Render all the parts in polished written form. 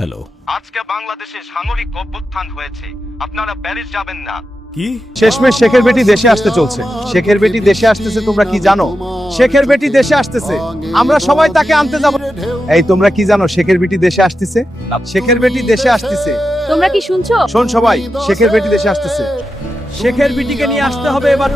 Hello. আজকে বাংলাদেশে সামরিক অভ্যুত্থান হয়েছে, আপনারা প্যারিস যাবেন না। কি? শেষমেশ শেখের বেটি দেশে আসতে চলছে। শেখের বেটি দেশে আসতেছে, তোমরা কি জানো? শেখের বেটি দেশে আসতেছে, আমরা সবাই তাকে আনতে যাব। এই তোমরা কি জানো শেখের বেটি দেশে আসতেছে? শেখের বেটি দেশে আসতেছে। তোমরা কি শুনছো? শোন সবাই, শেখের বেটি দেশে আসতেছে। শেখের বিটিকে নিয়ে আসতে হবে এবার।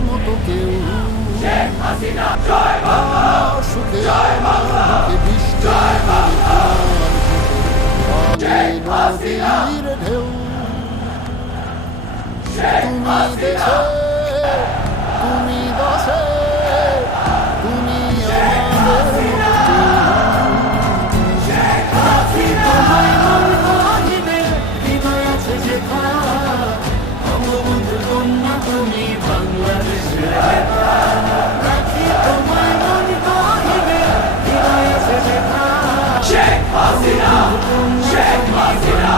Sheikh Hasina, Sheikh Hasina,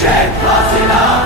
Sheikh Hasina.